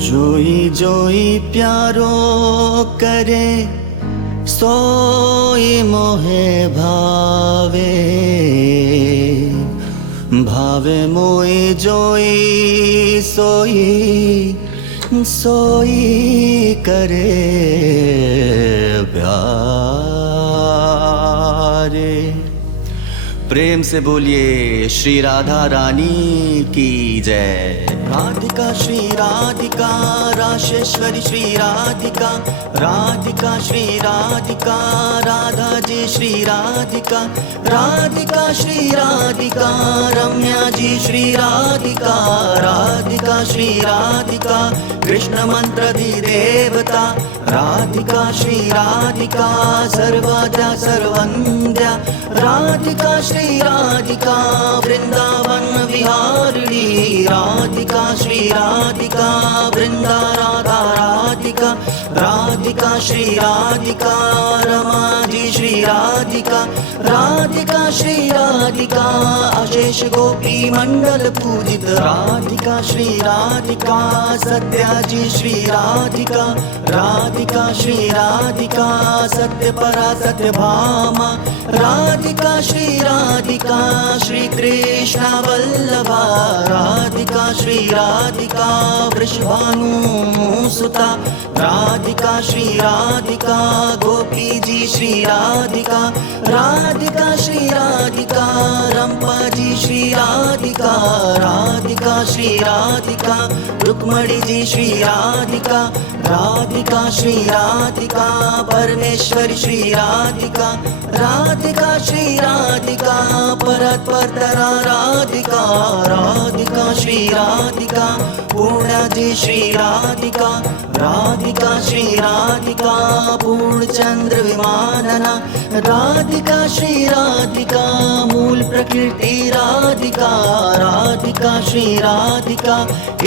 जोई जोई प्यारो करे सोई मोहे भावे, भावे मोई जोई सोई सोई करे प्यारे। प्रेम से बोलिए श्री राधा रानी की जय। राधिका श्री राधिका राशेश्वरी श्री राधिका, राधिका श्री राधिका राधा जी श्री राधिका, राधिका श्री राधिका रम्या जी श्री राधिका, राधिका श्री राधिका कृष्ण मंत्र दी देवता, राधिका श्री राधिका सर्वदा सर्वंद्या, राधिका श्री राधिका वृंदावन विहारिणी, राधिका श्री राधिका वृंदा राधा राधिका, राधिका श्री राधिका रमा जी श्री राधिका, राधिका श्री राधिका अशेष गोपी मंडल पूजित, राधिका श्री राधिका सत्या जी श्री राधिका, राधिका श्री राधिका सत्य परा सत्य भामा, राधिका श्री राधिका श्री कृष्ण वल्लभा, राधिका श्री राधिका वृषभानु सुता, राधिका श्री राधिका गोपी जी श्री राधिका, राधिका श्री राधिका रंपा जी श्री राधिका, राधिका श्री राधिका रुक्मणी जी श्री राधिका, राधिका श्री राधिका परमेश्वरी श्री राधिका, राधिका श्री राधिका परतरा राधिका, राधिका श्री राधिका पूर्णा जी श्री राधिका, राधिका श्री राधिका पूर्णचंद्र विमानना, राधिका श्री राधिका मूल प्रकृति राधिका, राधिका श्री राधिका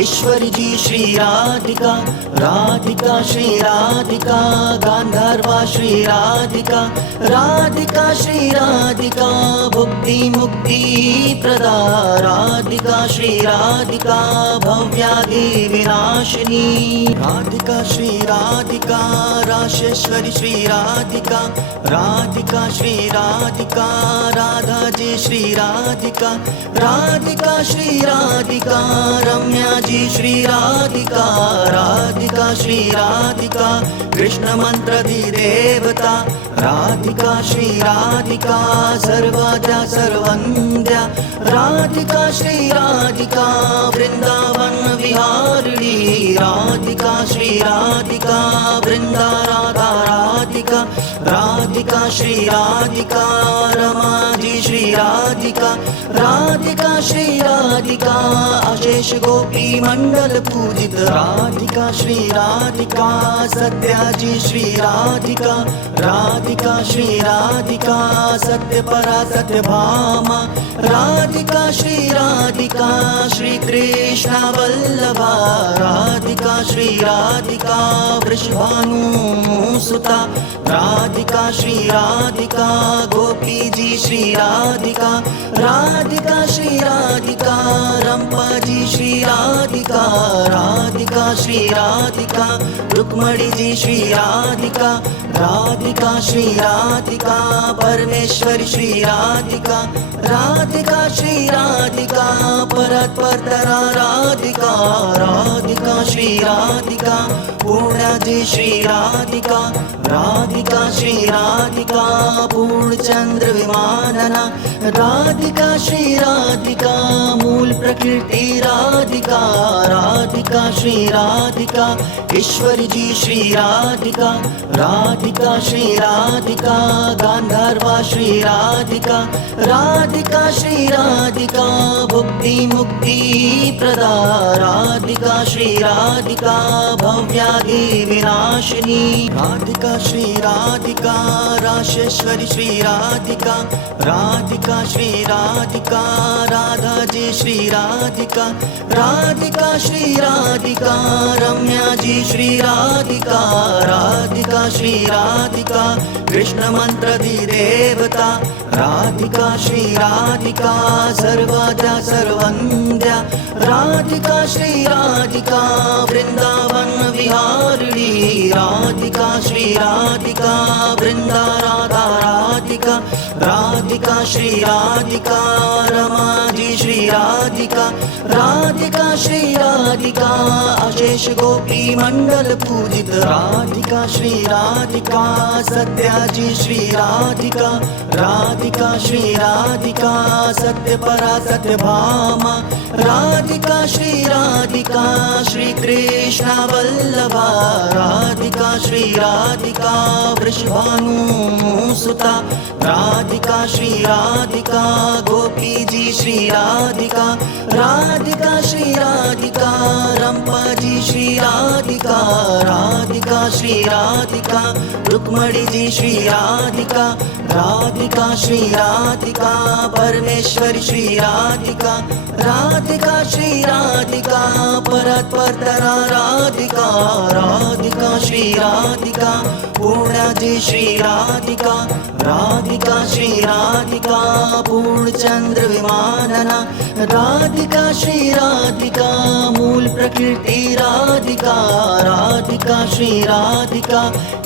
ईश्वरी जी श्री राधिका, राधिका श्री राधिका गांधर्वा श्री राधिका, राधिका श्री राधिका भुक्ति मुक्ति प्रदा, राधिका श्री राधिका भव्यादि विनाशिनी, राधिका श्री राधिका राशेश्वरी श्री राधिका, राधिका श्री राधिका राधा जी श्री राधिका, राधिका श्री राधिका रम्या जी श्री राधिका, राधिका श्री राधिका कृष्ण मंत्र दी देवता, राधिका श्री राधिका सर्वदा सर्वंद्या, राधिका श्री राधिका वृंदावन विहारिणी, राधिका श्री राधिका वृंदा राधा राधिका, राधिका श्री राधिका रमा जी श्री राधिका, राधिका श्री राधिका अशेष गोपी मंडल पूजित, राधिका श्री राधिका सत्या जी श्री राधिका, राधिका श्री राधिका सत्य परा सत्य भामा, राधिका श्री राधिका श्री कृष्ण वल्लभा, राधिका श्री राधिका वृषभानु सुता, राधिका श्री राधिका गोपी जी श्री राधिका, राधिका श्री राधिका रंपा जी श्री राधिका, राधिका श्री राधिका रुक्मणी जी श्री राधिका, राधिका श्री राधिका परमेश्वरी श्री राधिका, राधिका श्री राधिका परतरा राधिका, राधिका श्री राधिका पूर्णा जी श्री राधिका, राधिका श्री राधिका पूर्णचंद्र विमानना, राधिका श्री राधिका मूल प्रकृति राधिका, राधिका श्री राधिका ईश्वरी जी श्री राधिका, राधिका श्री राधिका गांधर्वा श्री राधिका, राधिका श्री राधिका भुक्ति मुक्ति प्रदा, राधिका श्री राधिका भव्यादि विनाशिनी, राधिका श्री राधिका राशेश्वरी श्री राधिका, राधिका श्री राधिका राधा जी श्री राधिका, राधिका श्री राधिका रम्या जी श्री राधिका, राधिका श्री राधिका कृष्ण मंत्र दी देवता, राधिका श्री राधिका सर्वदा सर्वंद्या, राधिका श्री राधिका वृंदावन राधिका श्री राधिका वृंदा राधा राधिका राधिका श्री राधिका रमा जी श्री राधिका राधिका श्री राधिका अशेष गोपी मंडल पूजित राधिका श्री राधिका सत्या जी श्री राधिका राधिका श्री राधिका सत्य परा सत्य भामा राधिका श्री राधिका श्री कृष्ण वल्लभा राधिका श्री राधिका वृषभानु सुता राधिका श्री राधिका गोपी जी श्री राधिका राधिका श्री राधिका रंपा जी श्री राधिका राधिका श्री राधिका रुक्मणी जी श्री राधिका राधिका श्री राधिका परमेश्वरी श्री राधिका राधिका श्री राधिका परतरा राधिका राधिका श्री राधिका पूर्णा जी श्री राधिका राधिका श्री राधिका पूर्णचंद्र विमानना राधिका श्री राधिका मूल प्रकृति राधिका राधिका श्री राधिका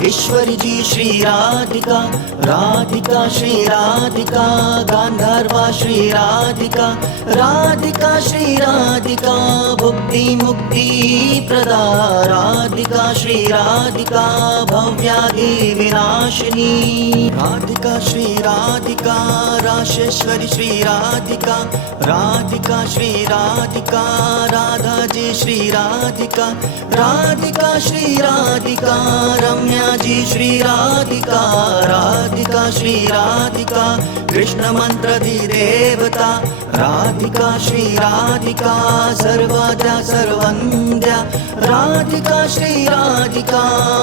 ईश्वरी जी श्री राधिका राधिका श्री राधिका गांधर्वा श्री राधिका राधिका श्री राधिका भुक्ति मुक्ति प्रदा राधिका श्री राधिका भव्यादि विनाशिनी राधिका श्री राधिका राशेश्वरी श्री राधिका राधिका श्री राधिका राधा जी श्री राधिका राधिका श्री राधिका रम्या जी श्री राधिका राधिका श्री राधिका कृष्ण मंत्र दी देवता राधिका श्री राधिका सर्वाद्या सर्वंद्या राधिका श्री राधिका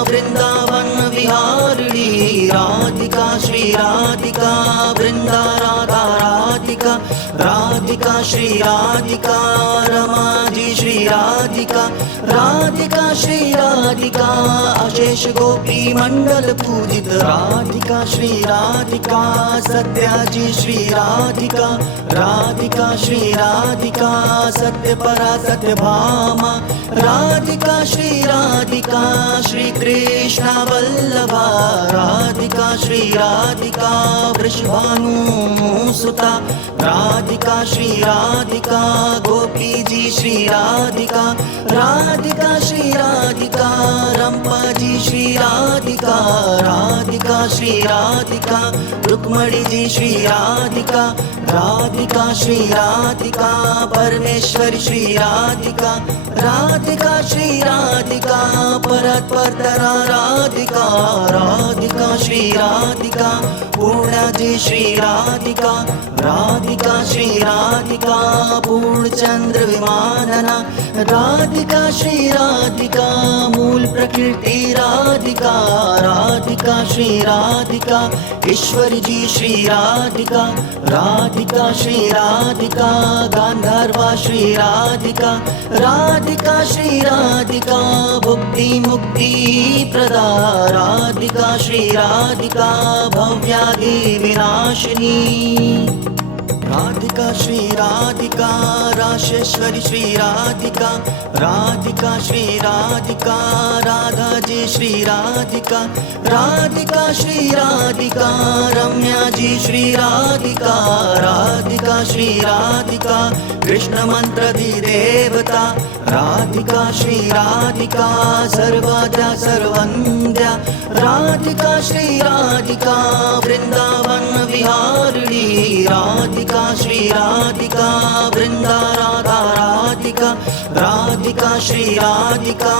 वृंदावन विहारिणी राधिका श्री राधिका वृंदा राधा राधिका राधिका श्री राधिका रमा जी श्री राधिका राधिका श्री राधिका अशेष गोपी मंडल पूजित राधिका श्री राधिका सत्या जी श्री राधिका राधिका श्री राधिका सत्य परा सत्य भामा राधिका श्री राधिका श्री कृष्ण वल्लभा राधिका श्री राधिका वृषभानु सुता राधिका श्री राधिका गोपी जी श्री राधिका राधिका श्री राधिका रंपा जी श्री राधिका राधिका श्री राधिका रुक्मणी जी श्री राधिका राधिका श्री राधिका परमेश्वरी श्री राधिका राधिका श्री राधिका परतरा राधिका राधिका श्री राधिका पूर्णा जी श्री राधिका राधिका श्री राधिका पूर्णचंद्र विमानना राधिका श्री राधिका मूल प्रकृति राधिका राधिका श्री राधिका ईश्वरी जी श्री राधिका राधिका श्री राधिका गांधर्वा श्री राधिका राधिका श्री राधिका भुक्ति मुक्ति प्रदा राधिका श्री राधिका भव्यादि विनाशिनी राधिका श्री राधिका राशेश्वरी श्री राधिका राधिका श्री राधिका राधा जी श्री राधिका राधिका श्री राधिका रम्या जी श्री राधिका राधिका श्री राधिका कृष्ण मंत्र दी देवता राधिका श्री राधिका सर्वाद्या सर्वंद्या राधिका श्री राधिका वृंदावन विहारिणी राधिका श्री राधिका वृंदा राधा राधिका राधिका श्री राधिका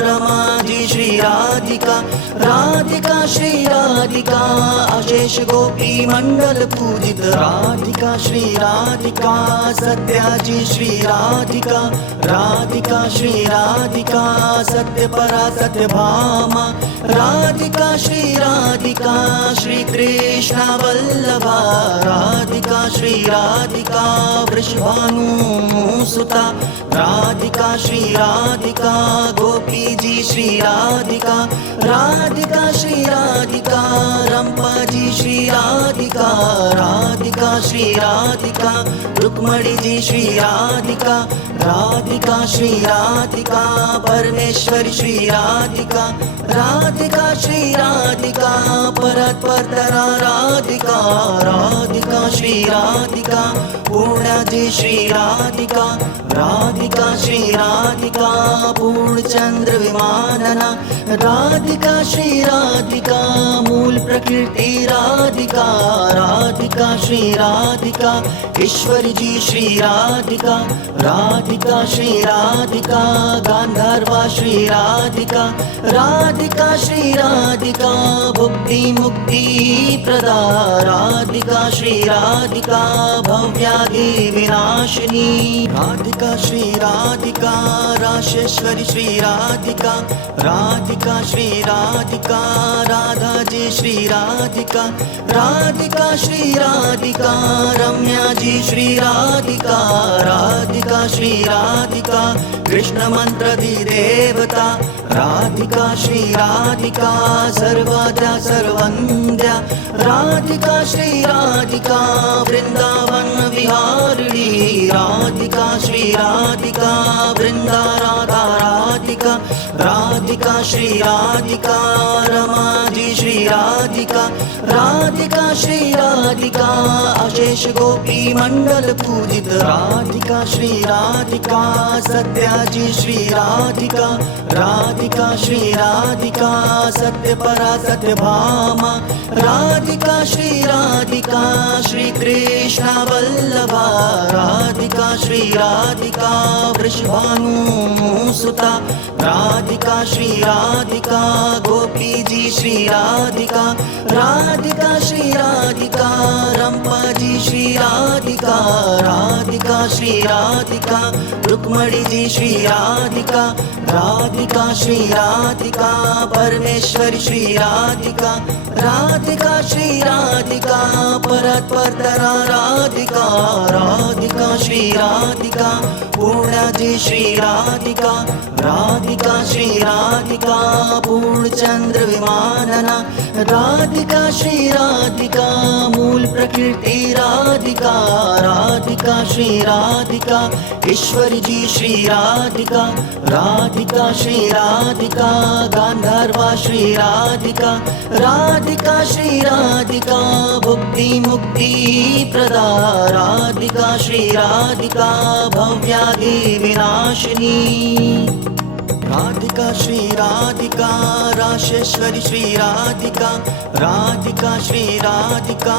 रमा जी श्री राधिका राधिका श्री राधिका अशेष गोपी मंडल पूजित राधिका श्री राधिका सत्या जी श्री राधिका राधिका श्री राधिका सत्य परा सत्य भामा राधिका श्री राधिका श्री कृष्ण वल्लभा राधिका श्री राधिका वृषभानु सुता राधिका श्री राधिका गोपी जी जी श्री राधिका, राधिका श्री राधिका, रंपा जी श्री राधिका, राधिका श्री राधिका, रुक्मणी जी श्री राधिका, राधिका श्री राधिका, परमेश्वरी श्री राधिका, राधिका श्री राधिका, परतरा राधिका, राधिका श्री राधिका, पूर्णा जी श्री राधिका, राधिका श्री राधिका, पूर्णचंद्र विमानना, राधिका श्री राधिका, मूल प्रकृति राधिका, राधिका श्री राधिका, ईश्वरी जी श्री राधिका, राधिका श्री राधिका, गांधर्वा श्री राधिका, राधिका श्री राधिका, भुक्ति मुक्ति प्रदा, राधिका श्री राधिका, भव्यादि विनाशिनी, राधिका श्री राधिका, राशेश्वरी श्री राधिका, राधिका श्री राधिका, राधा जी श्री राधिका, राधिका श्री राधिका, रम्या जी श्री राधिका, राधिका श्री राधिका, कृष्ण मंत्र दी देवता, राधिका श्री राधिका, सर्वद्या सर्वंद्या, राधिका श्री राधिका, वृंदावन विहारिणी, राधिका श्री राधिका, वृंदा राधा राधिका, राधिका श्री राधिका, रमा जी श्री राधिका, राधिका श्री राधिका, अशेष गोपी मंडल पूजित, राधिका श्री राधिका, सत्या जी श्री राधिका, राधिका श्री राधिका, सत्य परा सत्य भामा, राधिका श्री राधिका, श्री कृष्ण वल्लभा, राधिका श्री राधिका, वृषभानु सुता, राधिका श्री राधिका, गोपी जी श्री राधिका, राधिका श्री राधिका, रंपा जी श्री राधिका, राधिका श्री राधिका, रुक्मणी जी श्री राधिका, राधिका श्री राधिका, परमेश्वरी श्री राधिका, राधिका श्री राधिका, परतरा राधिका, राधिका श्री राधिका, पूर्णा जी श्री राधिका, राधिका श्री राधिका, पूर्णचंद्र विमानना, राधिका श्री राधिका, मूल प्रकृति राधिका, राधिका श्री राधिका, ईश्वरी जी श्री राधिका, राधिका श्री राधिका, गांधर्वा श्री राधिका, राधिका श्री राधिका, भुक्ति मुक्ति प्रदा, राधिका श्री राधिका, भव्यादि विनाशिनी, राधिका श्री राधिका, राशेश्वरी श्री राधिका, राधिका श्री राधिका,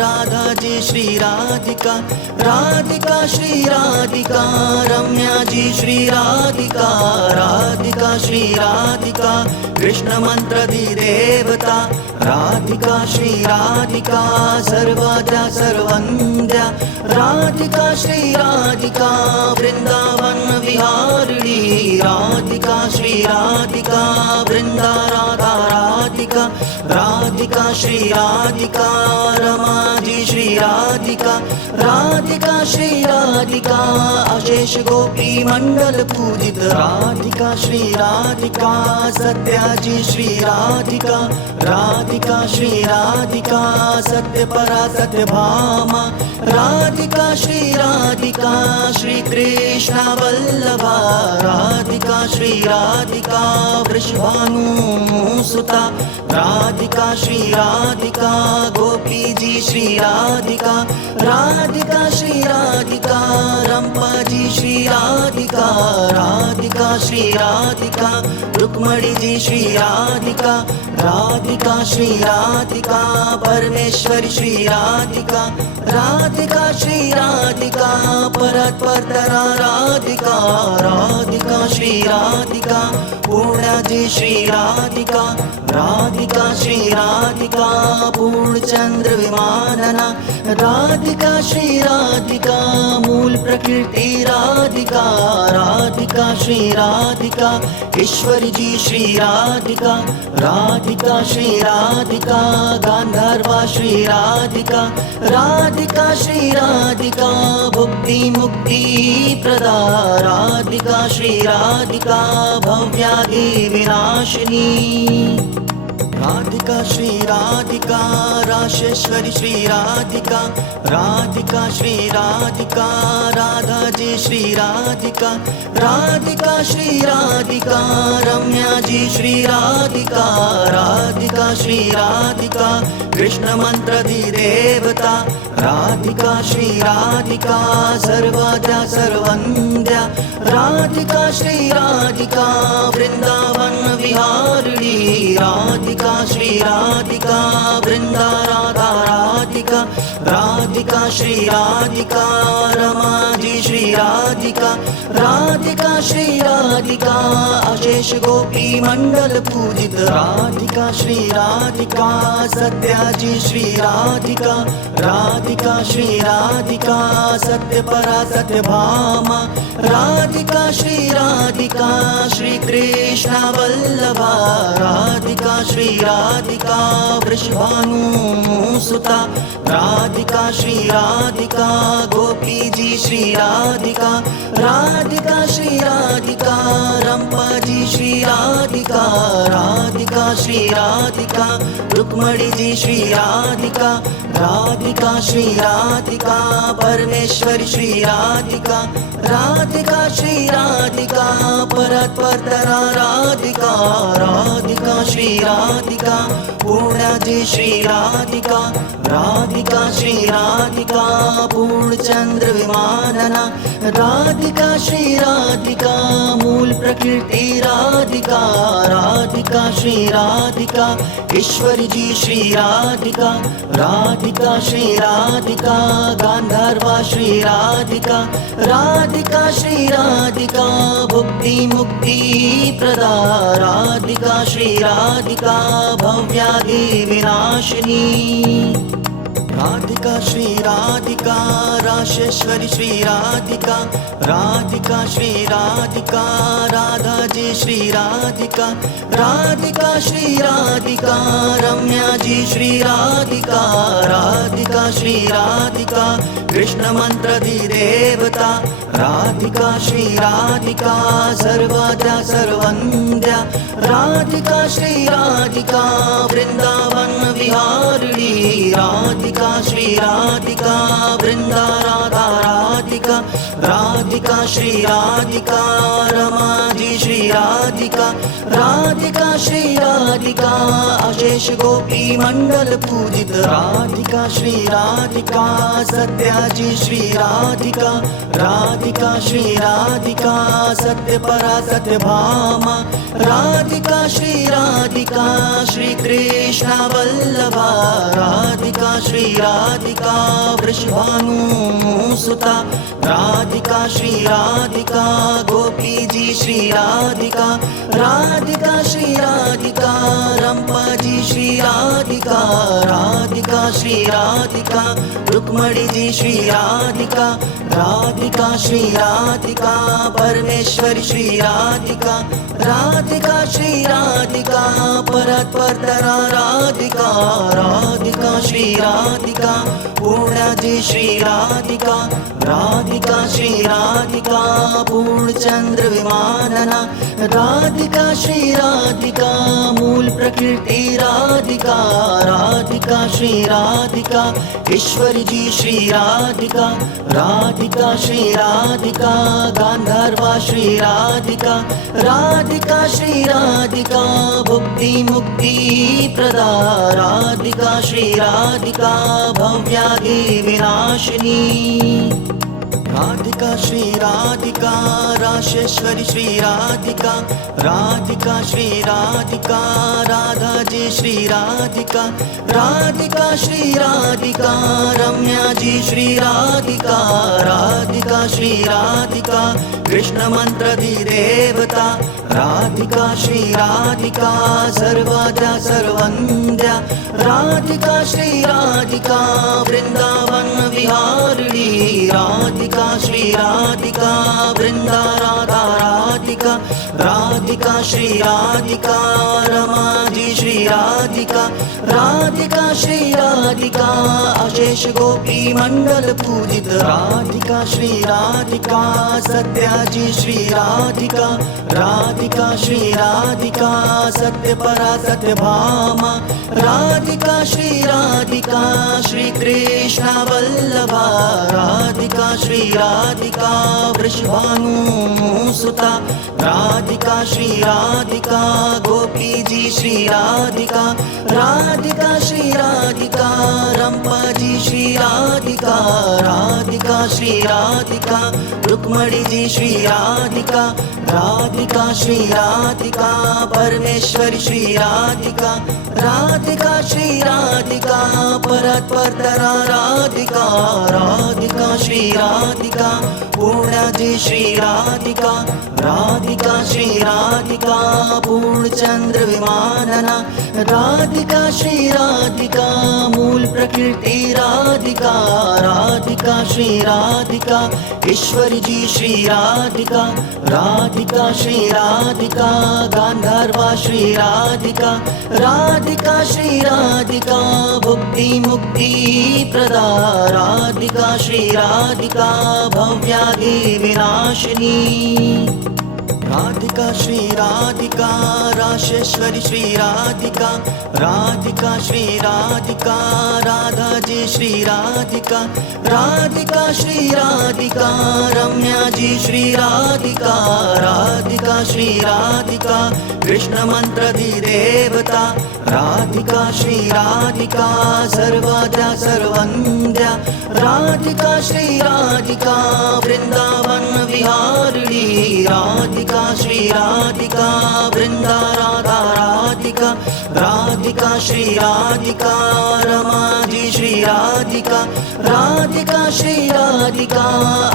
राधा जी श्री राधिका, राधिका श्री राधिका, रम्या जी श्री राधिका, राधिका श्री राधिका, कृष्ण मंत्र दी देवता, राधिका श्री राधिका, सर्वद्या सर्वंद्या, राधिका श्री राधिका, वृंदावन विहारिणी, राधिका श्री राधिका, वृंदा राधा राधिका, राधिका श्री राधिका, रमा जी श्री राधिका, राधिका श्री राधिका, अशेष गोपी मंडल पूजित, राधिका श्री राधिका, सत्या जी श्री राधिका, राधिका श्री राधिका, सत्य परा सत्य भामा, राधिका श्री राधिका, श्री कृष्ण वल्लभा, राधिका श्री राधिका, वृषभानु सुता, राधिका श्री राधिका, गोपी जी श्री राधिका, राधिका श्री राधिका, रंपा जी श्री राधिका, राधिका श्री राधिका, रुक्मणी जी श्री राधिका, राधिका श्री राधिका, परमेश्वरी श्री राधिका, राधिका श्री राधिका, परतरा राधिका, राधिका श्री राधिका, पूर्णा जी श्री राधिका, राधिका श्री राधिका, पूर्णचंद्र विमानना, राधिका श्री राधिका, मूल प्रकृति राधिका, राधिका श्री राधिका, ईश्वरी जी श्री राधिका, राधिका श्री राधिका, गांधर्वा श्री राधिका, राधिका श्री राधिका, भुक्ति मुक्ति प्रदा, राधिका श्री राधिका, भव्या भव्यादि विनाशिनी। राधिका श्री राधिका राशेश्वरी श्री राधिका, राधिका श्री राधिका राधा जी श्री राधिका, राधिका श्री राधिका रम्या जी श्री राधिका, राधिका श्री राधिका कृष्ण मंत्रधि देवता, राधिका श्री राधिका सर्वाद्या सर्वंद्या, राधिका श्री राधिका वृंदावन विहारिणी, राधिका श्री राधिका वृंदा राधा राधिका, राधिका श्री राधिका रमा जी श्री राधिका, राधिका श्री राधिका अशेष गोपी मंडल पूजित, राधिका श्री राधिका सत्या जी श्री राधिका, राधिका श्री राधिका सत्य परा सत्य भामा, राधिका श्री राधिका श्री कृष्ण वल्लभा, राधिका श्री राधिका वृषभानु सुता, राधिका श्री राधिका गोपी जी श्री राधिका, राधिका श्री राधिका रंपा जी श्री राधिका, राधिका श्री राधिका रुक्मणी जी श्री राधिका, राधिका श्री राधिका परमेश्वरी श्री राधिका, राधिका श्री राधिका परतरा राधिका, राधिका श्री राधिका पूर्णा जी श्री राधिका, राधिका श्री राधिका पूर्णचंद्र विमानना, राधिका श्री राधिका मूल प्रकृति राधिका, राधिका श्री राधिका ईश्वरी जी श्री राधिका, राधिका श्री राधिका गांधर्वा श्री राधिका, राधिका श्री राधिका भुक्ति मुक्ति प्रदा, राधिका श्री राधिका भव्यादि विनाशिनी। राधिका श्री राधिका राशेश्वरी श्री राधिका, राधिका श्री राधिका राधा जी श्री राधिका, राधिका श्री राधिका रम्या जी श्री राधिका, राधिका श्री राधिका कृष्ण मंत्रधि देवता, राधिका श्री राधिका सर्वाद्या सर्वंद्या, राधिका श्री राधिका वृंदावन विहारिणी, राधिका श्री राधिका वृंदा राधा राधिका, राधिका श्री राधिका रमा जी श्री राधिका, राधिका श्री राधिका अशेष गोपी मंडल पूजित, राधिका श्री राधिका सत्या जी श्री राधिका, राधिका श्री राधिका सत्य परा सत्य भामा, राधिका श्री राधिका श्री कृष्ण वल्लभा, राधिका श्री राधिका वृषभानु सुता, राधिका श्री राधिका गोपी जी श्री राधिका, राधिका श्री राधिका रंपा जी श्री राधिका, राधिका श्री राधिका रुक्मणी जी श्री राधिका, राधिका श्री राधिका परमेश्वरी श्री राधिका, राधिका श्री राधिका परतरा राधिका, राधिका श्री राधिका पूर्णा जी श्री राधिका, राधिका श्री राधिका पूर्णचंद्र विमानना, राधिका श्री राधिका मूल प्रकृति राधिका, राधिका श्री राधिका ईश्वरी जी श्री राधिका, राधिका श्री राधिका गांधर्वा श्री राधिका, राधिका श्री राधिका भुक्ति मुक्ति प्रदा, राधिका श्री राधिका भव्यादि विनाशिनी। राधिका श्री राधिका राशेश्वरी श्री राधिका, राधिका श्री राधिका राधा जी श्री राधिका, राधिका श्री राधिका रम्या जी श्री राधिका, राधिका श्री राधिका कृष्ण मंत्रधि देवता, राधिका श्री राधिका सर्वाद्या सर्वंद्या, राधिका श्री राधिका वृंदावन विहारिणी, राधिका श्री राधिका वृंदा राधा राधिका, राधिका श्री राधिका रमा जी श्री राधिका, राधिका श्री राधिका अशेष गोपी मंडल पूजित, राधिका श्री राधिका सत्या जी श्री राधिका, राधिका राधिका श्री राधिका सत्य परा सत्य भामा राधिका श्री कृष्ण वल्लभा राधिका श्री राधिका वृषभानु सुता राधिका श्री राधिका गोपी जी श्री राधिका राधिका श्री राधिका रंपा जी श्री राधिका राधिका श्री राधिका रुक्मणी जी श्री राधिका राधिका श्री राधिका परमेश्वरी श्री राधिका राधिका श्री राधिका परतरा राधिका राधिका श्री राधिका पूर्णा जी श्री राधिका राधिका श्री राधिका पूर्णचंद्र विमानना राधिका श्री राधिका मूल प्रकृति राधिका राधिका श्री राधिका ईश्वरी जी श्री राधिका राधिका श्री राधिका गांधर्वा श्री राधिका राधिका श्री राधिका भुक्ति मुक्ति प्रदा राधिका श्री राधिका भव्यादि विनाशिनी राधिका श्री राधिका राशेश्वरी श्री राधिका राधिका श्री राधिका राधा जी श्री राधिका राधिका श्री राधिका रम्या जी श्री राधिका राधिका श्री राधिका कृष्ण मंत्र देवता राधिका श्री राधिका सर्वाद्या सर्वंद्या राधिका श्री राधिका वृंदावन विहारिणी राधिका श्री राधिका वृंदा राधा राधिका राधिका श्री राधिका रमा जी श्री राधिका राधिका श्री राधिका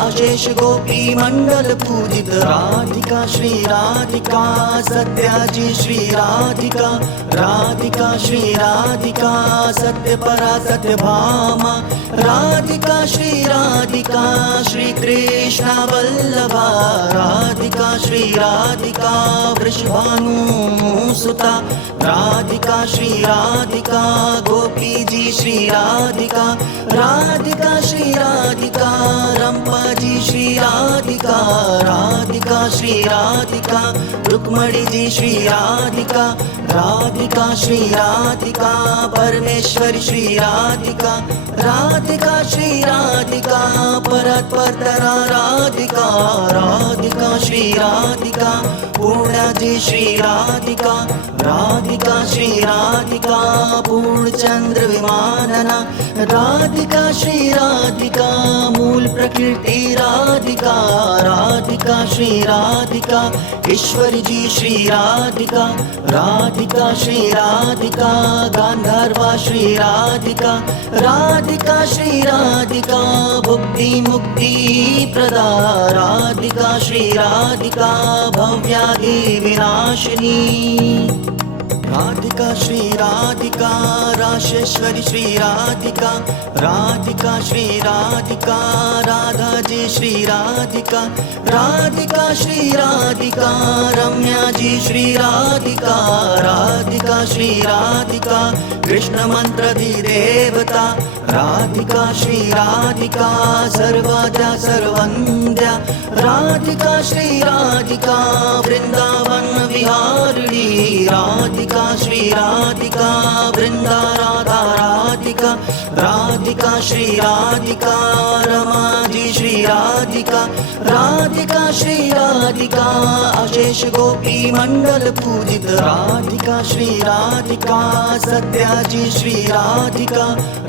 अशेष गोपी मंडल पूजित राधिका श्री राधिका सत्या जी श्री राधिका राधिका श्री राधिका सत्य परा सत्य भामा राधिका श्री राधिका श्री कृष्ण वल्लभा राधिका श्री राधिका वृषभानु सुता राधिका श्री राधिका गोपी जी श्री राधिका राधिका श्री राधिका रंपा जी श्री राधिका राधिका श्री राधिका रुक्मणी जी श्री राधिका राधिका श्री राधिका परमेश्वरी श्री राधिका राधिका श्री राधिका परतरा राधिका राधिका श्री राधिका पूर्णा जी श्री राधिका राधिका श्री राधिका पूर्णचंद्र विमानना राधिका श्री राधिका मूल प्रकृति राधिका राधिका श्री राधिका ईश्वरी जी श्री राधिका राधिका श्री राधिका गांधर्वा श्री राधिका राधिका श्री राधिका भुक्ति मुक्ति प्रदा राधिका श्री राधिका भव्यादि विनाशिनी राधिका श्री राधिका राशेश्वरी श्री राधिका राधिका श्री राधिका राधा जी श्री राधिका राधिका श्री राधिका रम्या जी श्री राधिका राधिका श्री राधिका कृष्ण मंत्र देवता राधिका श्री राधिका सर्वाद्या सर्वंद्या राधिका श्री राधिका वृंदावन विहारिणी राधिका श्री राधिका वृंदा राधा राधिका राधिका श्री राधिका रमा जी श्री राधिका राधिका श्री राधिका अशेष गोपी मंडल पूजित राधिका श्री राधिका सत्या जी श्री राधिका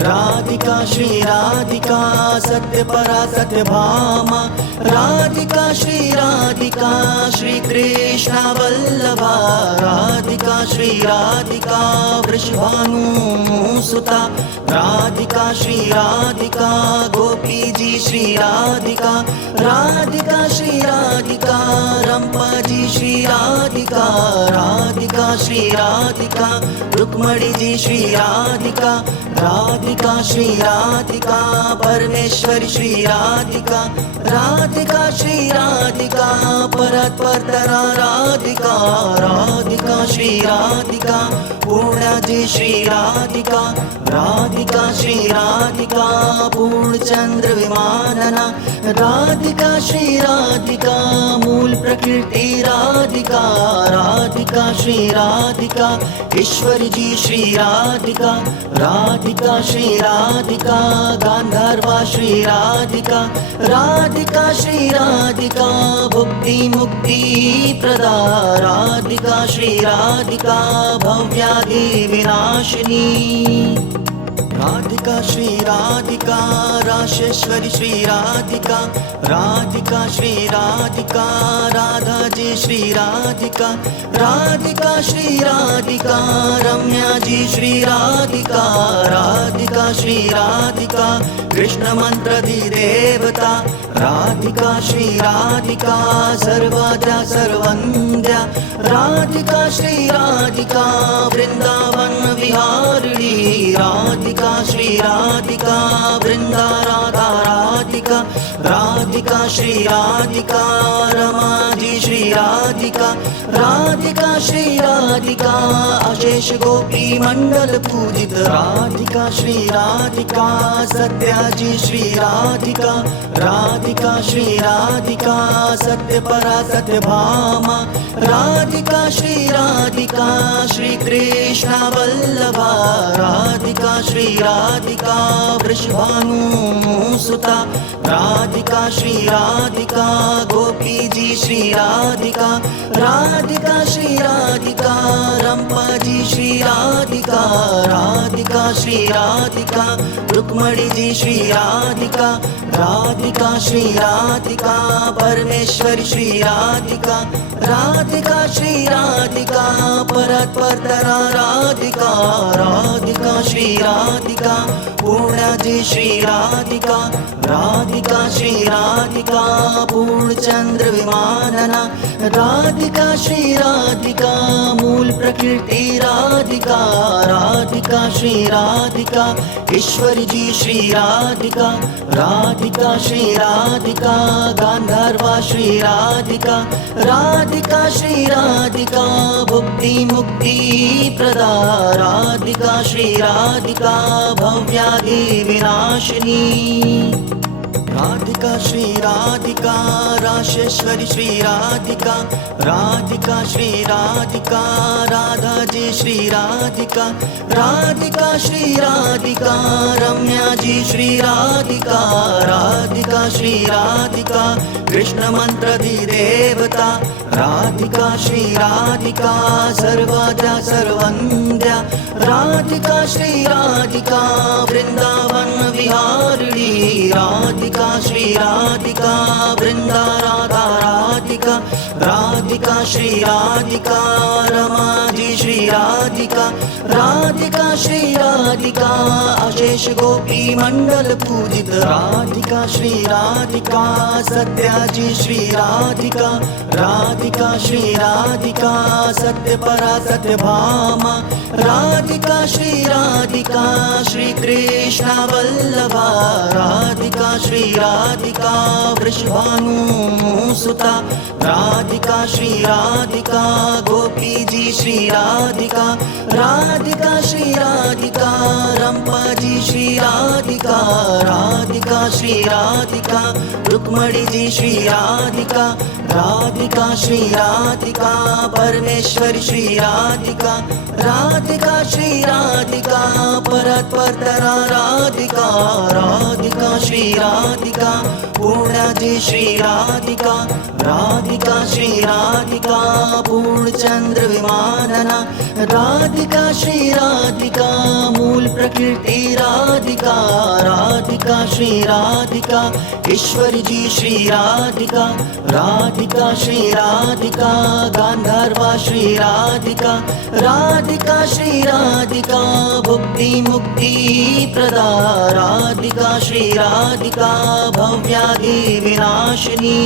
राधिका श्री राधिका सत्य परा सत्य भामा राधिका श्री राधिका श्री कृष्ण वल्लभा राधिका श्री राधिका वृषभानु सुता राधिका श्री राधिका गोपी जी श्री राधिका राधिका श्री राधिका रंपा जी श्री राधिका राधिका श्री राधिका रुक्मणी जी श्री राधिका राधिका श्री राधिका परमेश्वरी श्री राधिका राधिका श्री राधिका परतरा राधिका राधिका श्री राधिका पूर्णा जी श्री राधिका, राधिका श्री राधिका पूर्णचंद्र विमानना, राधिका श्री राधिका मूल प्रकृति राधिका, राधिका श्री राधिका ईश्वरी जी श्री राधिका, राधिका श्री राधिका गांधर्वा श्री राधिका, राधिका श्री राधिका भुक्ति मुक्ति प्रदा, राधिका श्री राधिका भव्यादि विनाशिनी, राधिका श्री राधिका राशेश्वरी श्री राधिका, राधिका श्री राधिका राधा जी श्री राधिका, राधिका श्री राधिका रम्या जी श्री राधिका, राधिका श्री राधिका कृष्ण मंत्र दी देवता, राधिका श्री राधिका सर्वाद्या सर्वंद्या, राधिका श्री राधिका वृंदावन विहारिणी, राधिका श्री राधिका वृंदा राधा राधिका, राधिका श्री राधिका रमा जी श्री राधिका, राधिका श्री राधिका अशेष गोपी मंडल पूजित, राधिका श्री राधिका सत्या जी श्री राधिका, राधिका श्री राधिका सत्य परा सत्य भामा, राधिका श्री राधिका श्री कृष्ण वल्लभा, राधिका श्री राधिका वृषभानु सुता, राधिका श्री राधिका गोपी जी श्री राधिका, राधिका श्री राधिका रंपा जी श्री राधिका, राधिका श्री राधिका रुक्मणी जी श्री राधिका, राधिका श्री राधिका परमेश्वरी श्री राधिका, राधिका श्री राधिका परतरा राधिका, राधिका श्री राधिका पूर्णा जी श्री राधिका, राधिका श्री राधिका पूर्णचंद्र विमानना, राधिका श्री राधिका मूल प्रकृति राधिका, राधिका श्री राधिका ईश्वरी जी श्री राधिका, राधिका श्री राधिका गांधर्वा श्री राधिका, राधिका श्री राधिका भुक्ति मुक्ति प्रदा, राधिका श्री राधिका भव्यादि विनाशिनी, राधिका श्री राधिका राशेश्वरी श्री राधिका, राधिका श्री राधिका राधा जी श्री राधिका, राधिका श्री राधिका रम्या जी श्री राधिका, राधिका श्री राधिका कृष्ण मंत्र दी देवता, राधिका श्री राधिका सर्वाद्या सर्वंद्या, राधिका श्री राधिका वृंदावन विहारिणी, राधिका श्री राधिका वृंदा राधा राधिका, राधिका श्री राधिका रमा जी श्री राधिका, राधिका श्री राधिका अशेष गोपी मंडल पूजित, राधिका श्री राधिका सत्या जी श्री राधिका, राधिका श्री राधिका सत्य परा सत्य भामा, राधिका श्री राधिका श्री कृष्ण वल्लभा, राधिका श्री राधिका वृषभानु सुता, राधिका श्री राधिका गोपी जी श्री राधिका, राधिका श्री राधिका रंपा जी श्री राधिका, राधिका श्री राधिका रुक्मणी जी श्री राधिका, राधिका श्री राधिका परमेश्वरी श्री राधिका, राधिका श्री राधिका परतरा राधिका, राधिका श्री राधिका पूर्णा जी श्री राधिका, राधिका श्री राधिका पूर्णचंद्र विमानना, राधिका श्री राधिका मूल प्रकृति राधिका, राधिका श्री राधिका ईश्वरी जी श्री राधिका, राधिका श्री राधिका गांधर्वा श्री राधिका, राधिका श्री राधिका भुक्ति मुक्ति प्रदा, राधिका श्री राधिका भव्यादि विनाशिनी,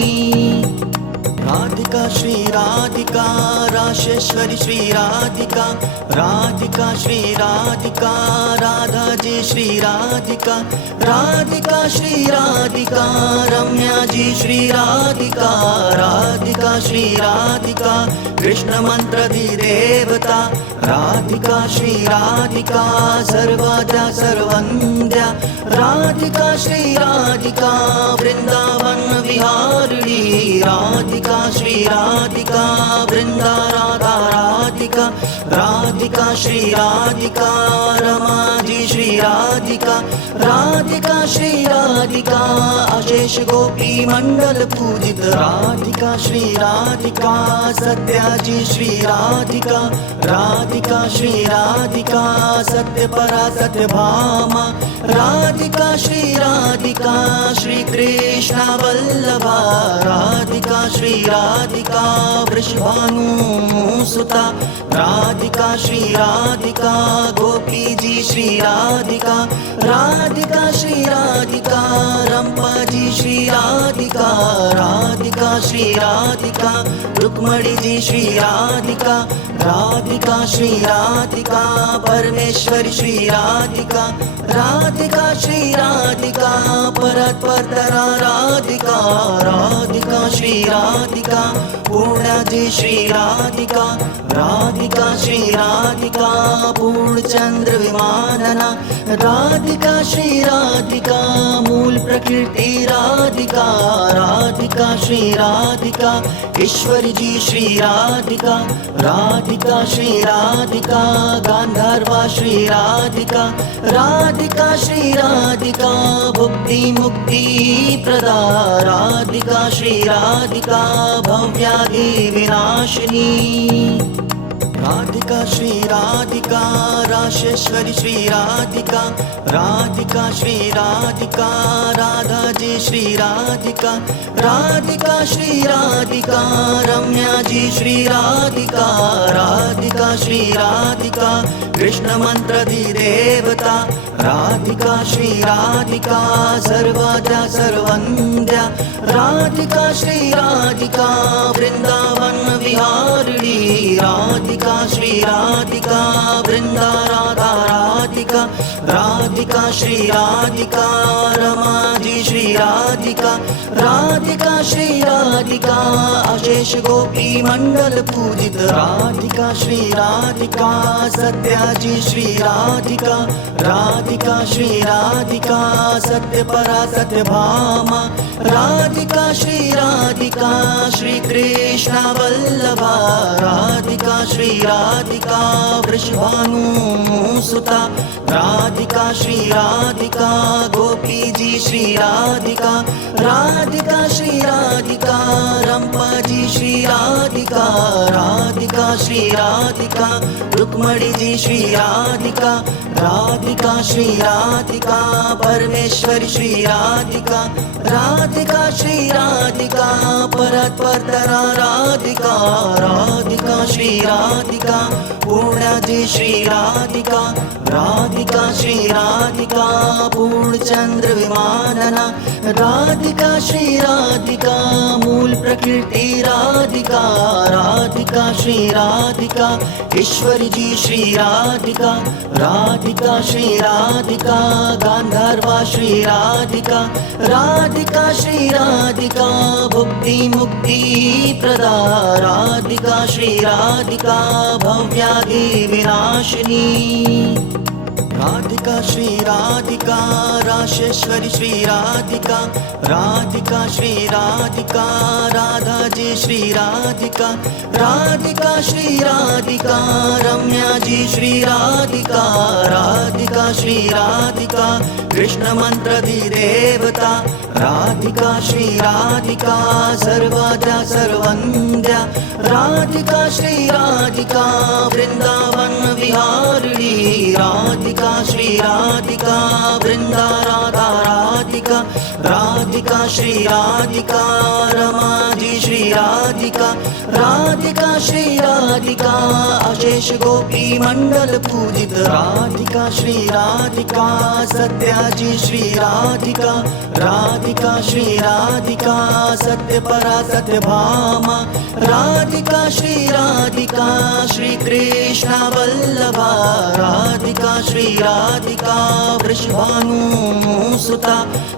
राधिका श्री राधिका राशेश्वरी श्री राधिका, राधिका श्री राधिका राधा जी श्री राधिका, राधिका श्री राधिका रम्या जी श्री राधिका, राधिका श्री राधिका राधिका कृष्ण मंत्र दी देवता राधिका श्री राधिका सर्वदा सर्वंद्या राधिका श्री राधिका वृंदावन विहारिणी राधिका श्री राधिका वृंदा राधा राधिका राधिका श्री राधिका रमा जी श्री राधिका राधिका श्री राधिका अशेष गोपी मंडल पूजित राधिका श्री राधिका सत्या जी श्री राधिका राधिका श्री राधिका सत्य परा सत्य भामा राधिका श्री राधिका श्री कृष्ण वल्लभा राधिका श्री राधिका वृषभानु सुता राधिका श्री राधिका गोपी जी श्री राधिका राधिका श्री राधिका रंपा जी श्री राधिका राधिका श्री राधिका रुक्मणी जी श्री राधिका राधिका श्री राधिका परमेश्वरी श्री राधिका राधिका श्री राधिका परतरा राधिका राधिका श्री राधिका पूर्णा जी श्री राधिका राधिका श्री राधिका पूर्णचंद्र विमानना राधिका श्री राधिका मूल प्रकृति राधिका राधिका श्री राधिका ईश्वरी जी श्री राधिका राधिका श्री राधिका गांधर्वा श्री राधिका राधिका श्री राधिका भुक्ति मुक्ति प्रदा राधिका श्री राधिका भव्यादि विनाशिनी राधिका श्री राधिका राशेश्वरी श्री राधिका राधिका श्री राधिका राधा जी श्री राधिका राधिका श्री राधिका रम्या जी श्री राधिका राधिका श्री राधिका कृष्ण मंत्र दी देवता राधिका श्री राधिका सर्वदा सर्वंद्या राधिका श्री राधिका वृंदावन विहारिणी राधिका श्री राधिका वृंदा राधा राधिका राधिका श्री राधिका रमा जी श्री राधिका राधिका श्री राधिका अशेष गोपी मंडल पूजित राधिका श्री राधिका सत्या जी श्री राधिका राधिका श्री राधिका सत्य परा सत्य भामा राधिका श्री राधिका श्री कृष्ण वल्लभा राधिका श्री राधिका वृषभानु सुता राधिका श्री राधिका गोपी जी श्री राधिका राधिका श्री राधिका रंपा जी श्री राधिका राधिका श्री राधिका रुक्मणी जी श्री राधिका राधिका श्री राधिका परमेश्वरी श्री राधिका राधिका श्री राधिका परतरा राधिका राधिका श्री राधिका पूर्णा जी श्री राधिका राधिका श्री राधिका पूर्णचंद्र विमानना राधिका श्री राधिका मूल प्रकृति राधिका राधिका श्री राधिका ईश्वरी जी श्री राधिका राधिका श्री राधिका गांधर्वा श्री राधिका राधिका श्री राधिका भुक्ति मुक्ति प्रदा राधिका श्री राधिका भव्यादि विनाशिनी राधिका श्री राधिका राशेश्वरी श्री राधिका राधिका श्री राधिका राधा जी श्री राधिका राधिका श्री राधिका रम्या जी श्री राधिका राधिका श्री राधिका कृष्ण मंत्र दी देवता राधिका श्री राधिका सर्वदा सर्वंद्या राधिका श्री राधिका वृंदावन विहारिणी राधिका श्री राधिका वृंदा राधा राधिका राधिका श्री राधिका रमा जी श्री राधिका राधिका श्री राधिका अशेष गोपी मंडल पूजित राधिका श्री राधिका सत्या जी श्री राधिका राधिका श्री राधिका सत्य परा सत्य भामा राधिका श्री राधिका श्री कृष्ण वल्लभा राधिका श्री राधिका वृषभानु सुता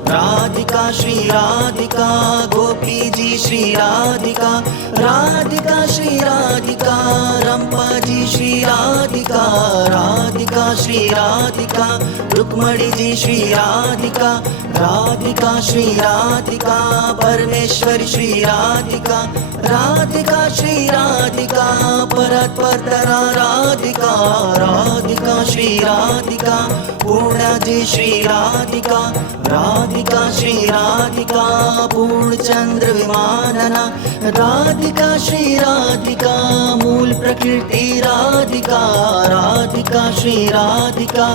राधिका श्री राधिका गोपी जी श्री राधिका राधिका श्री राधिका रंपा जी श्री राधिका राधिका श्री राधिका रुक्मणी जी श्री राधिका राधिका श्री राधिका परमेश्वरी श्री राधिका राधिका श्री राधिका परतरा राधिका राधिका श्री राधिका पूर्णा जी श्री राधिका राधिका श्री राधिका पूर्णचंद्र विमानना राधिका श्री राधिका मूल प्रकृति राधिका राधिका श्री राधिका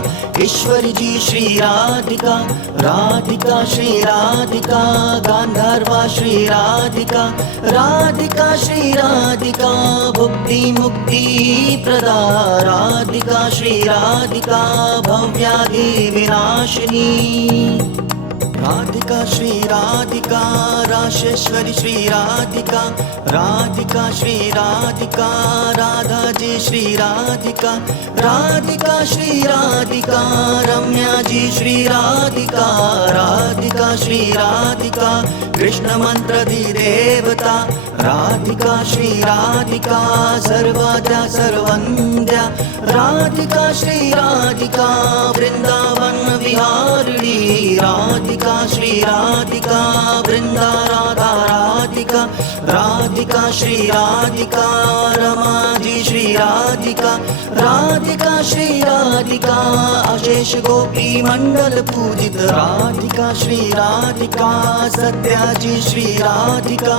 ईश्वरी जी श्री राधिका राधिका श्री राधिका गांधर्वा श्री राधिका राधिका श्री राधिका भुक्ति मुक्ति प्रदा राधिका श्री राधिका भव्यादि विनाशिनी राधिका श्री राधिका राशेश्वरी श्री राधिका राधिका श्री राधिका राधा जी श्री राधिका राधिका श्री राधिका रम्या जी श्री राधिका राधिका श्री राधिका कृष्ण मंत्र दी देवता राधिका श्री राधिका सर्वाद्या सर्वंद्या राधिका श्री राधिका वृंदावन विहारिणी राधिका श्री राधिका वृंदा राधा राधिका राधिका श्री राधिका रमा जी श्री राधिका राधिका श्री राधिका अशेष गोपी मंडल पूजित राधिका श्री राधिका सत्या जी श्री राधिका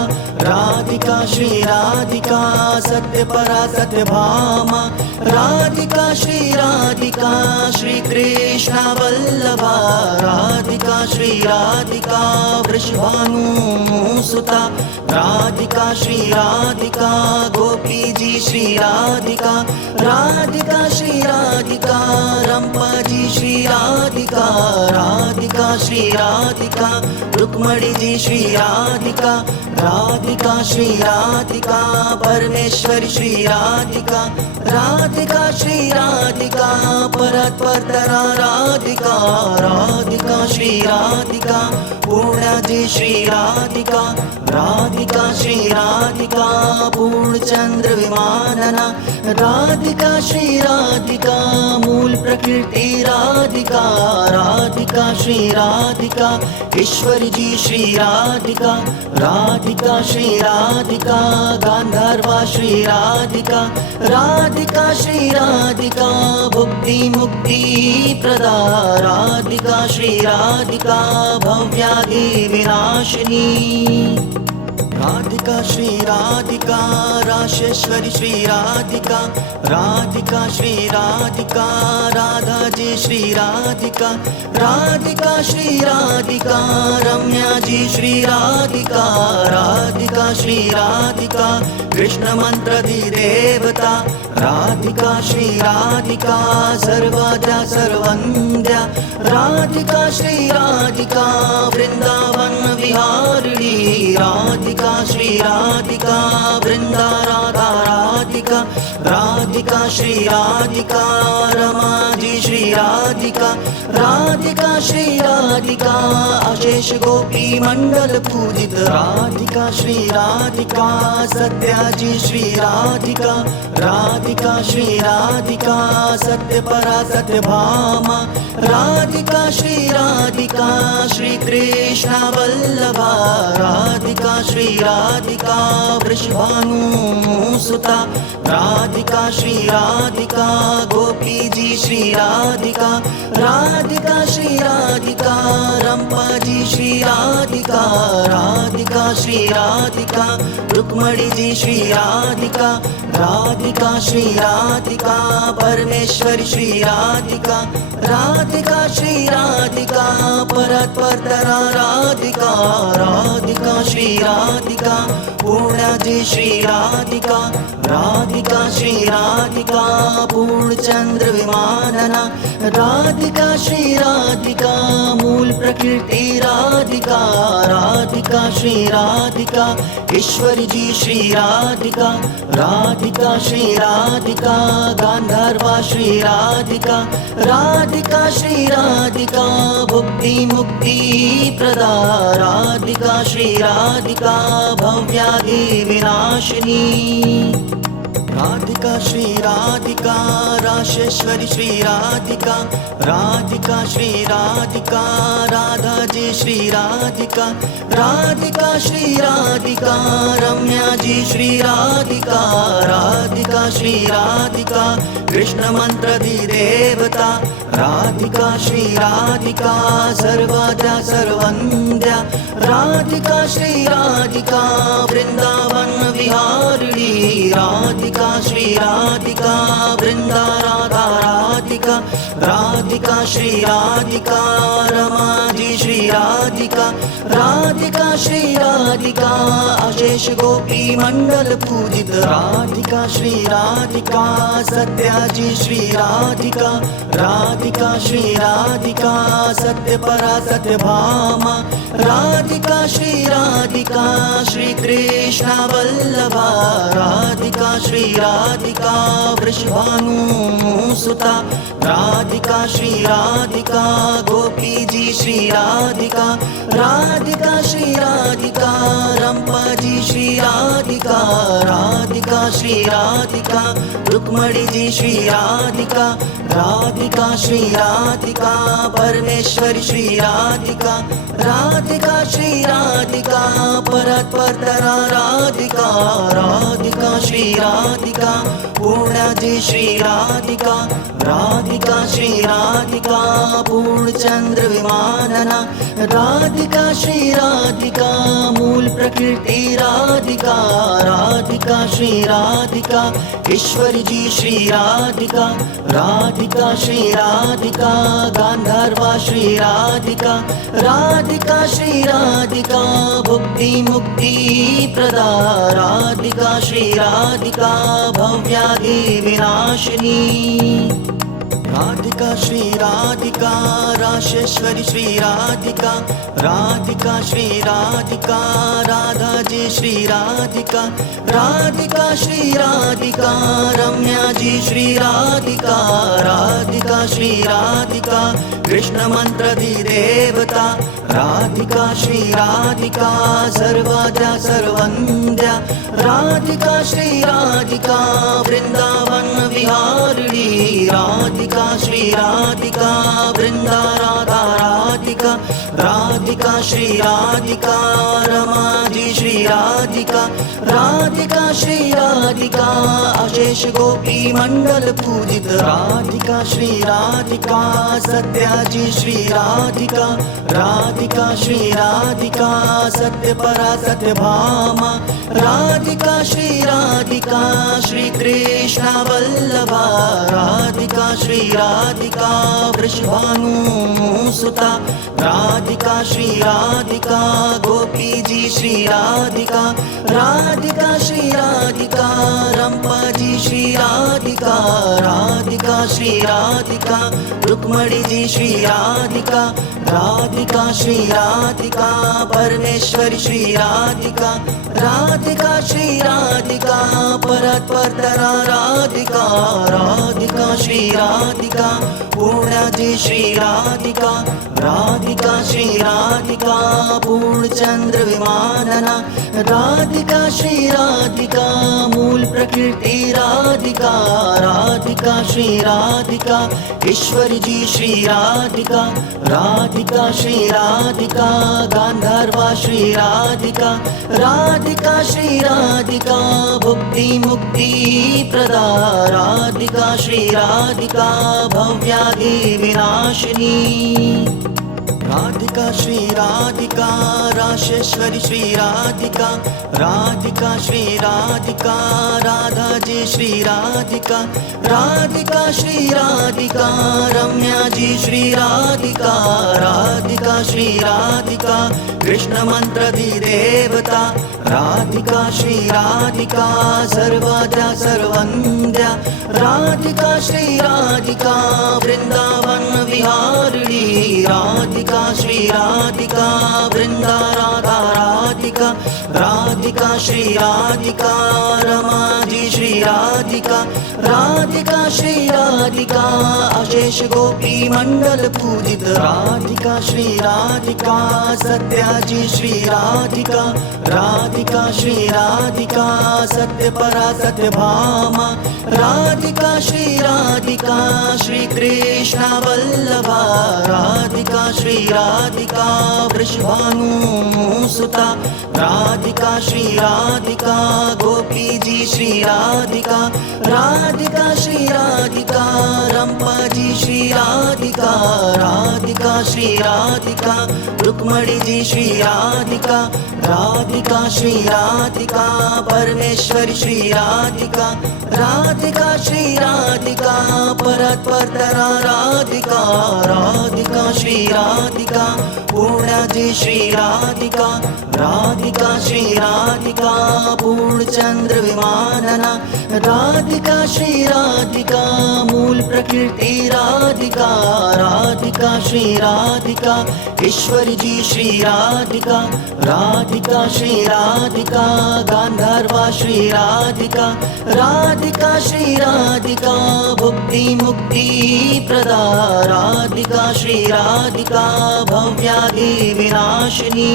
राधिका श्री राधिका सत्य परा सत्य भामा राधिका श्री राधिका श्री कृष्ण वल्लभा राधिका श्री राधिका वृषभानु सुता राधिका श्री राधिका गोपी जी श्री राधिका राधिका श्री राधिका रंपा जी श्री राधिका राधिका श्री राधिका रुक्मणी जी श्री राधिका राधिका श्री राधिका परमेश्वरी श्री राधिका राधिका श्री राधिका परतरा राधिका राधिका श्री राधिका पूर्णा जी श्री राधिका राधिका श्री राधिका पूर्णचंद्र विमानना राधिका श्री राधिका मूल प्रकृति राधिका राधिका श्री राधिका ईश्वरी जी श्री राधिका राधिका श्री राधिका गांधर्वा श्री राधिका राधिका श्री राधिका भुक्ति मुक्ति प्रदा राधिका श्री राधिका भव्यादि विनाशिनी राधिका श्री राधिका राशेश्वरी श्री राधिका राधिका श्री राधिका राधा जी श्री राधिका राधिका श्री राधिका रम्या जी श्री राधिका राधिका श्री राधिका कृष्ण मंत्र दी देवता राधिका श्री राधिका सर्वाद्या सर्वंद्या राधिका श्री राधिका वृंदावन विहारिणी राधिका श्री राधिका वृंदा राधा राधिका राधिका श्री राधिका रमा जी श्री राधिका राधिका श्री राधिका अशेष गोपी मंडल पूजित राधिका श्री राधिका सत्या जी श्री राधिका राधिका श्री राधिका सत्य परा सत्य भामा राधिका श्री राधिका श्री कृष्ण वल्लभा राधिका श्री राधिका वृषभानु सुता राधिका श्री राधिका गोपी जी श्री राधिका राधिका श्री राधिका रंपा जी श्री राधिका राधिका श्री राधिका रुक्मणी जी श्री राधिका राधिका श्री राधिका परमेश्वरी श्री राधिका राधिका श्री राधिका परतरा राधिका राधिका श्री राधिका पूर्णा जी श्री राधिका राधिका श्री राधिका पूर्णचंद्र विमानना राधिका श्री राधिका मूल प्रकृति राधिका राधिका श्री राधिका ईश्वरी जी श्री राधिका राधिका श्री राधिका राधिका गांधर्वा श्री राधिका राधिका श्री राधिका भुक्ति मुक्ति प्रदा राधिका श्री राधिका भव्याधि विनाशिनी राधिका श्री राधिका राशेश्वरी श्री राधिका राधिका श्री राधिका राधा जी श्री राधिका राधिका श्री राधिका रम्या जी श्री राधिका राधिका श्री राधिका कृष्ण मंत्र दी देवता राधिका श्री राधिका सर्वद्या सर्वंद्या राधिका श्री राधिका वृंदावन विहारिणी राधिका श्री राधिका वृंदा राधा राधिका राधिका श्री राधिका रमा जी श्री राधिका राधिका श्री राधिका अशेष गोपी मंडल पूजित राधिका श्री राधिका सत्या जी श्री राधिका राधिका श्री राधिका सत्य परा सत्य भामा राधिका श्री राधिका श्री कृष्ण वल्लभा राधिका श्री राधिका वृषभानु सुता राधिका श्री राधिका गोपी जी श्री राधिका राधिका श्री राधिका रंपा जी श्री राधिका राधिका श्री राधिका रुक्मणी जी श्री राधिका राधिका श्री राधिका परमेश्वरी श्री राधिका राधिका श्री राधिका परतरा राधिका राधिका श्री राधिका पूर्णा जी श्री राधिका राधिका श्री राधिका पूर्णचंद्र विमानना राधिका श्री राधिका मूल प्रकृति राधिका राधिका श्री राधिका ईश्वरी जी श्री राधिका राधिका श्री राधिका गांधर्वा श्री राधिका राधिका श्री राधिका भुक्ति मुक्ति प्रदा राधिका श्री राधिका भव्याधि विनाशिनी राधिका श्री राधिका राशेश्वरी श्री राधिका राधिका श्री राधिका राधा जी श्री राधिका राधिका श्री राधिका रम्या जी श्री राधिका राधिका श्री राधिका कृष्ण मंत्र दी देवता राधिका श्री राधिका सर्वद्या सर्वंद्या राधिका श्री राधिका वृंदावन विहारिणी राधिका श्री राधिका वृंदा राधा राधिका राधिका श्री राधिका रमा जी श्री राधिका राधिका श्री राधिका अशेष गोपी मंडल पूजित राधिका श्री राधिका सत्या जी श्री राधिका राधिका श्री राधिका सत्य परा सत्य भामा राधिका श्री राधिका श्री कृष्ण वल्लभा राधिका श्री राधिका वृषभानु सुता राधिका श्री राधिका गोपी जी श्री राधिका राधिका श्री राधिका रंपा जी श्री राधिका राधिका श्री राधिका रुक्मणी जी श्री राधिका राधिका श्री राधिका परमेश्वरी श्री राधिका राधिका श्री राधिका परतरा राधिका राधिका श्री राधिका पूर्णा जी श्री राधिका राधिका श्री राधिका पूर्णचंद्र विमानना राधिका श्री राधिका मूल प्रकृति राधिका राधिका श्री राधिका ईश्वरी जी श्री राधिका राधिका श्री राधिका गांधर्वा श्री राधिका राधिका श्री राधिका भुक्ति मुक्ति प्रदा राधिका श्री राधिका भव्याधि विनाशिनी राधिका श्री राधिका राशेश्वरी श्री राधिका राधिका श्री राधिका राधा जी श्री राधिका राधिका श्री राधिका रम्या जी श्री राधिका राधिका श्री राधिका कृष्ण मंत्र दी देवता राधिका श्री राधिका सर्वद्या सर्वंद्या राधिका श्री राधिका वृंदावन विहारिणी राधिका श्री राधिका वृंदा राधा राधिका राधिका श्री राधिका रमा जी श्री राधिका राधिका श्री राधिका अशेष गोपी मंडल पूजित राधिका श्री राधिका सत्याजी श्री राधिका राधिका श्री राधिका सत्य परा सत्य भामा राधिका श्री राधिका श्री कृष्ण वल्लभा राधिका श्री राधिका वृषभानु सुता राधिका श्री राधिका गोपी जी श्री राधिका राधिका श्री राधिका रंपा जी श्री राधिका राधिका श्री राधिका रुक्मणी जी श्री राधिका राधिका श्री राधिका परमेश्वरी श्री राधिका राधिका श्री राधिका परतरा राधिका राधिका श्री राधिका पूर्णा जी श्री राधिका राधिका श्री राधिका पूर्णचंद्र विमानना राधिका श्री राधिका मूल प्रकृति राधिका राधिका श्री राधिका ईश्वरी जी श्री राधिका राधिका श्री राधिका गांधर्वा श्री राधिका राधिका श्री राधिका भुक्ति मुक्ति प्रदा राधिका श्री राधिका भव्यादि विनाशिनी।